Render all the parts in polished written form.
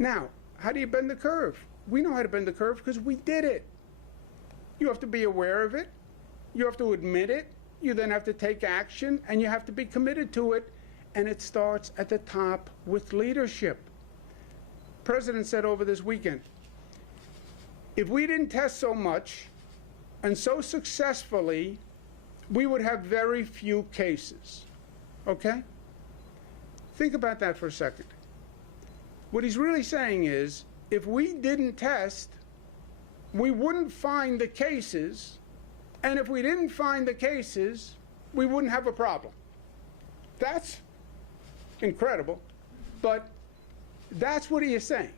Now, how do you bend the curve? We know how to bend the curve because we did it. You have to be aware of it. You have to admit it. You then have to take action, and you have to be committed to it. And it starts at the top with leadership. The President said over this weekend, if we didn't test so much and so successfully, we would have very few cases. Okay? Think about that for a second. What he's really saying is, if we didn't test, we wouldn't find the cases, and if we didn't find the cases, we wouldn't have a problem. That's incredible, but that's what he is saying.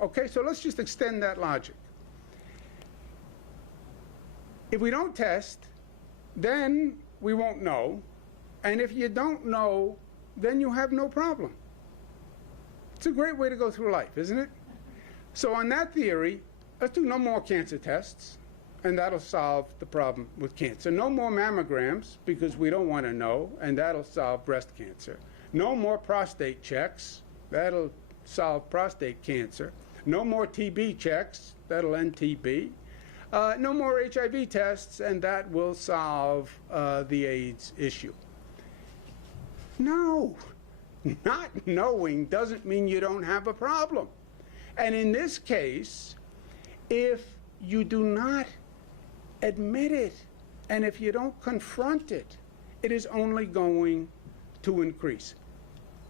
Okay, so let's just extend that logic. If we don't test, then we won't know, and if you don't know, then you have no problem. It's a great way to go through life, isn't it? So on that theory, let's do no more cancer tests, and that'll solve the problem with cancer. No more mammograms, because we don't want to know, and that'll solve breast cancer. No more prostate checks, that'll solve prostate cancer. No more TB checks, that'll end TB. No more HIV tests, and that will solve the AIDS issue. No, not knowing doesn't mean you don't have a problem. And in this case, if you do not admit it, and if you don't confront it, it is only going to increase.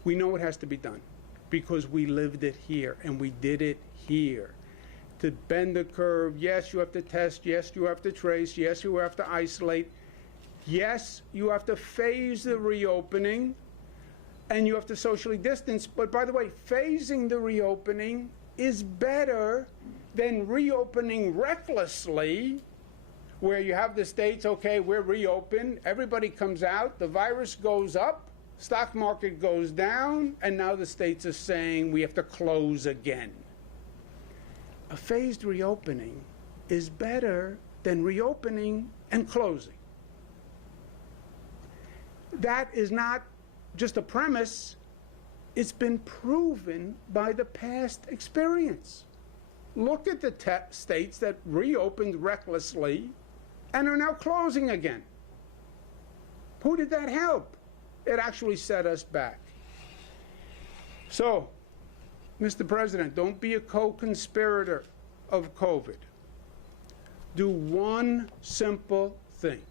We know it has to be done because we lived it here and we did it here. To bend the curve, yes, you have to test, yes, you have to trace, yes, you have to isolate, yes, you have to phase the reopening, and you have to socially distance. But by the way, phasing the reopening is better than reopening recklessly, where you have the states, okay, we're reopened, everybody comes out, the virus goes up, stock market goes down, and now the states are saying we have to close again. A phased reopening is better than reopening and closing. That is not just a premise, it's been proven by the past experience. Look at the states that reopened recklessly and are now closing again. Who did that help? It actually set us back. So, Mr. President, don't be a co-conspirator of COVID. Do one simple thing.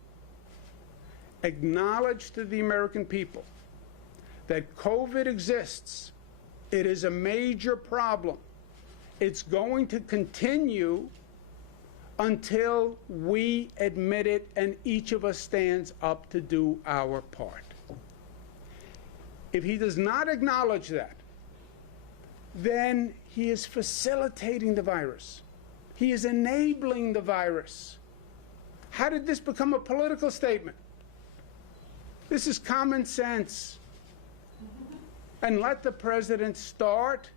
Acknowledge to the American people that COVID exists. It is a major problem. It's going to continue until we admit it and each of us stands up to do our part. If he does not acknowledge that, then he is facilitating the virus. He is enabling the virus. How did this become a political statement? This is common sense. And let the president start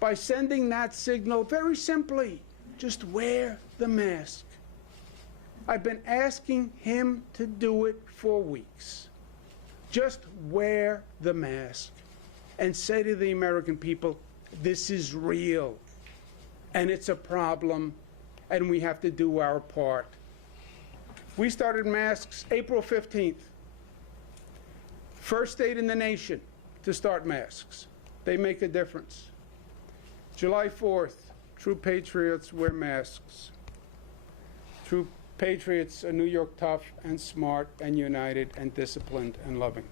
by sending that signal very simply. Just wear the mask. I've been asking him to do it for weeks. Just wear the mask and say to the American people, this is real, and it's a problem, and we have to do our part. We started masks April 15th. First state in the nation to start masks. They make a difference. July 4th, true patriots wear masks. True patriots are New York tough and smart and united and disciplined and loving.